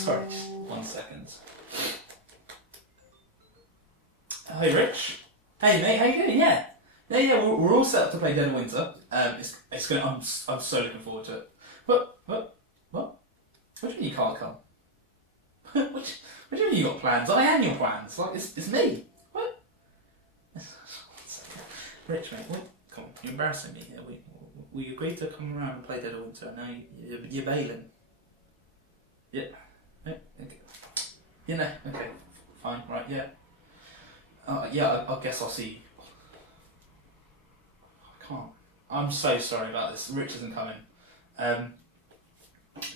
Sorry, just 1 second. Hey Rich. Hey mate, how you doing? Yeah. Yeah, we're all set up to play Dead of Winter. It's gonna. I'm so looking forward to it. What? What do you mean you can't come? What do you mean you got plans? I am your plans. Like it's me. What? Rich mate, what? Come on, you're embarrassing me here. We agreed to come around and play Dead of Winter. Now you're bailing. Yeah. Okay. You know. Okay. Fine. Right. Yeah. Yeah. I guess I'll see you. I can't. I'm so sorry about this. Rich isn't coming.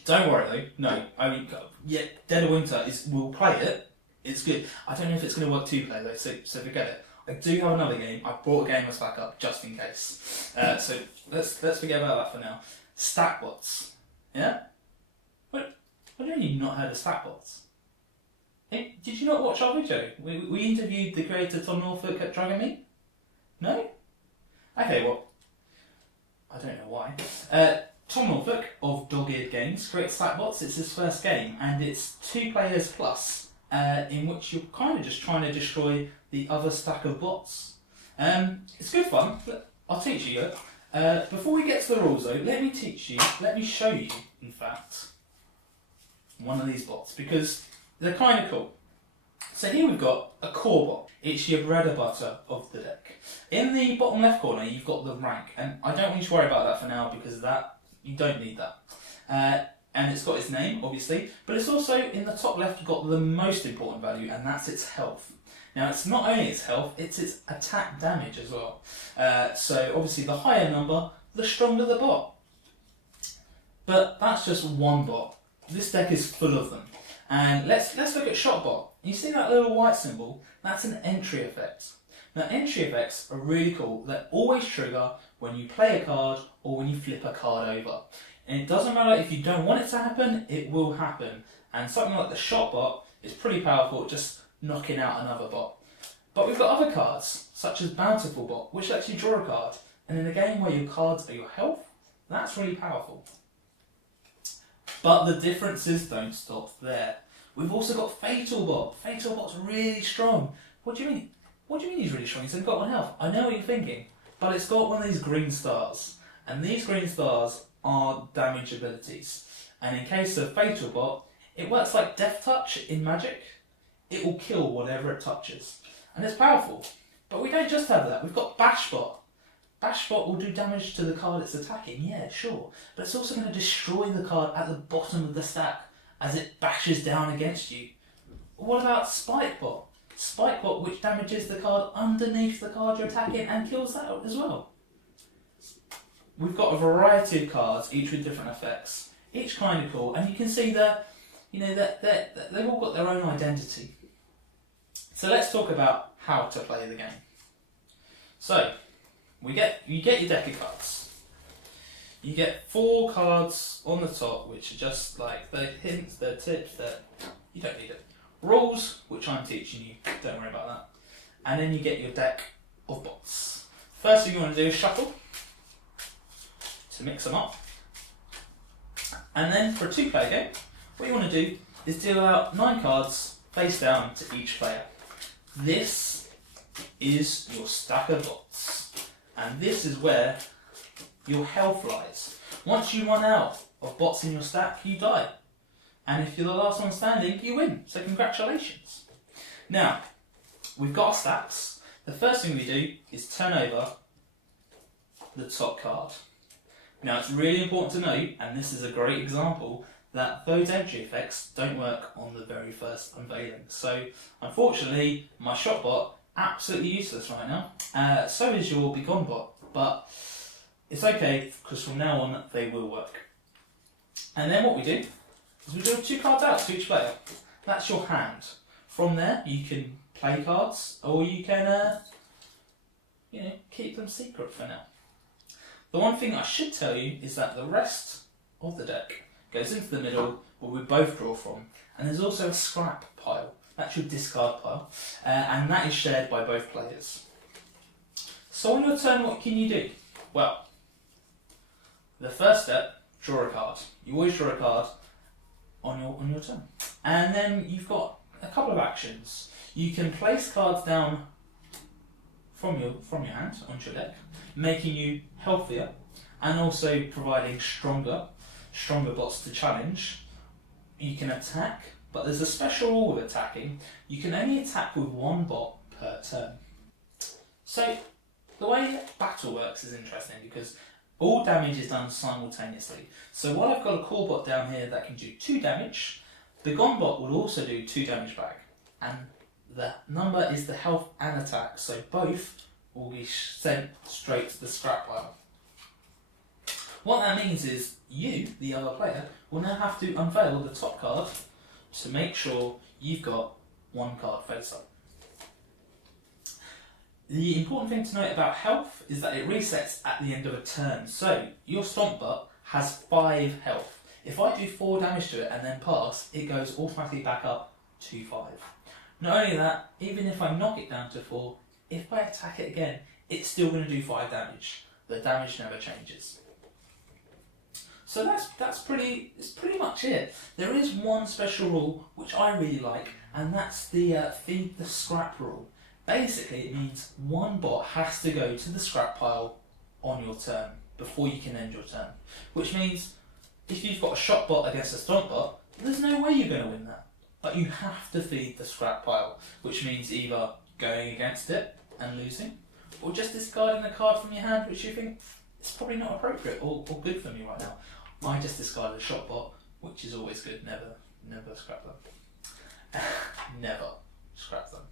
Don't worry though. No. I mean, yeah. Dead of Winter we'll play it. It's good. I don't know if it's going to work 2 player though. So forget it. I do have another game. I brought a game of Stak up just in case. So let's forget about that for now. Stak Bots. Yeah. What do you mean you've not heard of Stak Bots? Hey, did you not watch our video? We interviewed the creator Tom Norfolk at Dragon Meat? No? Okay, well, I don't know why. Tom Norfolk of DogEared Games creates Stak Bots. It's his first game, and it's 2 players plus, in which you're kind of just trying to destroy the other stack of bots. It's good fun. I'll teach you it. Before we get to the rules though, let me show you, in fact, one of these bots, because they're kind of cool. So here we've got a core bot. It's your bread and butter of the deck. In the bottom left corner, you've got the rank, and I don't want you to worry about that for now because you don't need that. And it's got its name, obviously, but it's also in the top left got the most important value, and that's its health. Now, it's not only its health, it's its attack damage as well. So obviously, the higher number, the stronger the bot. But that's just one bot. This deck is full of them. And let's look at shot bot. You see that little white symbol? That's an entry effect. Now, entry effects are really cool. They always trigger when you play a card or when you flip a card over. And it doesn't matter if you don't want it to happen, it will happen. And something like the shot bot is pretty powerful, just knocking out another bot. But we've got other cards, such as Bountiful Bot, which lets you draw a card. And in a game where your cards are your health, that's really powerful. But the differences don't stop there. We've also got Fatal Bot. Fatal Bot's really strong. What do you mean? What do you mean he's really strong? He's only got 1 health. I know what you're thinking, but it's got one of these green stars. And these green stars are damage abilities. And in case of Fatal Bot, it works like Death Touch in Magic. It will kill whatever it touches. And it's powerful. But we don't just have that. We've got Bash Bot. Bash Bot will do damage to the card it's attacking, yeah, sure. But it's also going to destroy the card at the bottom of the stack as it bashes down against you. What about Spike Bot? Spike Bot, which damages the card underneath the card you're attacking and kills that as well. We've got a variety of cards, each with different effects. Each kind of cool, and you can see that, you know, they've all got their own identity. So let's talk about how to play the game. So you get your deck of cards. You get 4 cards on the top, which are just like the hints, the tips that you don't need it. Rules, which I'm teaching you, don't worry about that. And then you get your deck of bots. First thing you want to do is shuffle to mix them up. And then for a 2-player game, what you want to do is deal out 9 cards face down to each player. This is your stack of bots. And this is where your health lies. Once you run out of bots in your stack, you die. And if you're the last one standing, you win. So congratulations. Now, we've got our stacks. The first thing we do is turn over the top card. Now, it's really important to note, and this is a great example, that those entry effects don't work on the very first unveiling. So, unfortunately, my shot bot, absolutely useless right now. So is your Begone bot, but it's okay, because from now on, they will work. And then what we do is we do 2 cards out to each player. That's your hand. From there, you can play cards, or you can, keep them secret for now. The one thing I should tell you is that the rest of the deck goes into the middle where we both draw from, and there's also a scrap pile. That's your discard pile, and that is shared by both players. So on your turn, what can you do? Well, the first step, draw a card. You always draw a card on your turn. And then you've got a couple of actions. You can place cards down from your hand onto your deck, making you healthier, and also providing stronger bots to challenge. You can attack, but there's a special rule with attacking. You can only attack with one bot per turn. So the way battle works is interesting because all damage is done simultaneously. So while I've got a core bot down here that can do 2 damage, the Gon bot will also do 2 damage back. And the number is the health and attack, so both will be sent straight to the scrap pile. What that means is you, the other player, will now have to unveil the top card to make sure you've got 1 card face up. The important thing to note about health is that it resets at the end of a turn. So your Stomp Bot has 5 health. If I do 4 damage to it and then pass, it goes automatically back up to 5. Not only that, even if I knock it down to 4, if I attack it again, it's still going to do 5 damage. The damage never changes. So that's pretty much it. There is one special rule which I really like, and that's the feed the scrap rule. Basically, it means 1 bot has to go to the scrap pile on your turn before you can end your turn. Which means if you've got a shot bot against a stomp bot, there's no way you're going to win that. But you have to feed the scrap pile, which means either going against it and losing, or just discarding a card from your hand which you think is probably not appropriate or good for me right now. I just discarded a shot bot, which is always good. Never scrap them. Never scrap them.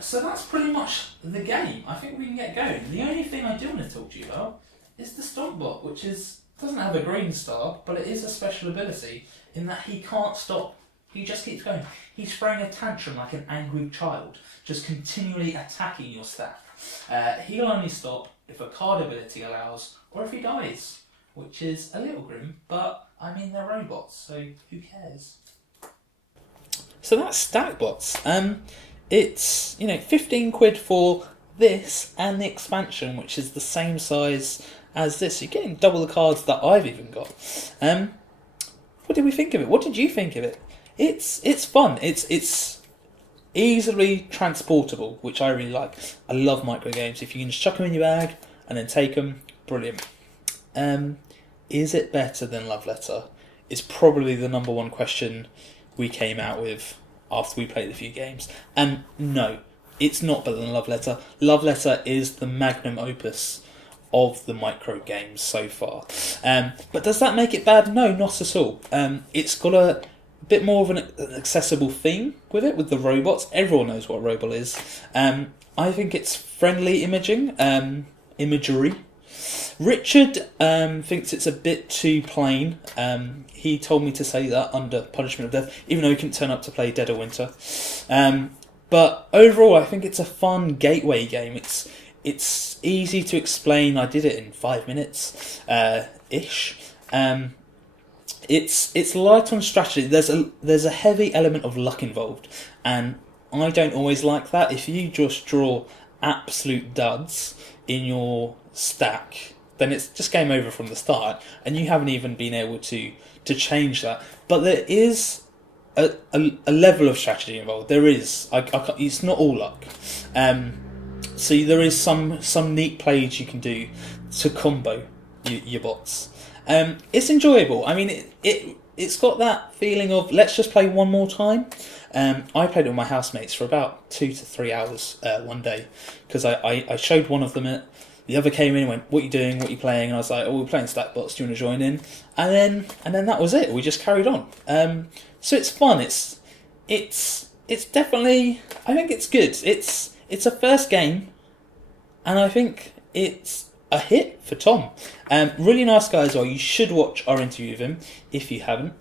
So that's pretty much the game. I think we can get going. The only thing I do want to talk to you about is the Stomp Bot, which doesn't have a green star, but it is a special ability in that he can't stop. He just keeps going. He's throwing a tantrum like an angry child, just continually attacking your staff. He'll only stop if a card ability allows, or if he dies, which is a little grim, but I mean they're robots, so who cares? So that's Stak Bots. It's 15 quid for this and the expansion, which is the same size as this. You're getting double the cards that I've even got. What did we think of it? What did you think of it? It's fun. It's easily transportable, which I really like. I love micro games. If you can just chuck them in your bag and then take them, brilliant. Is it better than Love Letter? Is probably the number one question we came out with after we played a few games. And no, it's not better than Love Letter. Love Letter is the magnum opus of the micro games so far. But does that make it bad? No, not at all. It's got a bit more of an accessible theme with it, with the robots. Everyone knows what a robot is. I think it's friendly imagery. Richard thinks it's a bit too plain. He told me to say that under punishment of death, even though he couldn't turn up to play Dead of Winter. But overall, I think it's a fun gateway game. It's easy to explain. I did it in 5 minutes ish. It's light on strategy. There's a heavy element of luck involved, and I don't always like that. If you just draw absolute duds in your stack, then it's just game over from the start, and you haven't even been able to change that. But there is a level of strategy involved. There is. It's not all luck. So there is some neat plays you can do to combo your bots. It's enjoyable. I mean, it's got that feeling of let's just play one more time. I played it with my housemates for about 2 to 3 hours one day, because I showed one of them it. The other came in and went, "What are you doing? What are you playing?" And I was like, "Oh, we're playing Stak Bots. Do you want to join in?" And then that was it. We just carried on. So it's fun. It's definitely. I think it's good. It's a first game, and I think it's a hit for Tom. Really nice guy as well. You should watch our interview with him if you haven't.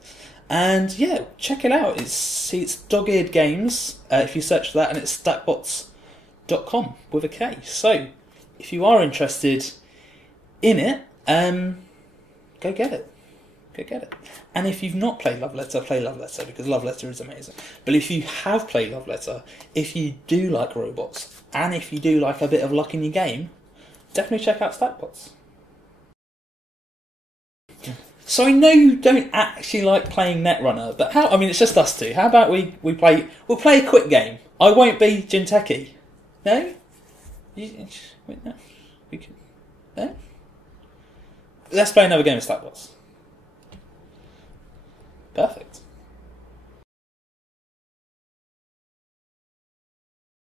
And yeah, check it out. It's DogEared Games. If you search for that, and it's StakBots.com with a K. So if you are interested in it, go get it. Go get it. And if you've not played Love Letter, play Love Letter, because Love Letter is amazing. But if you have played Love Letter, if you do like robots, and if you do like a bit of luck in your game, definitely check out StakBots. So I know you don't actually like playing Netrunner, but how? I mean, it's just us two. How about we'll play a quick game. I won't be Jinteki. No? Wait, no. We can. No? Let's play another game of Stak Bots. Perfect.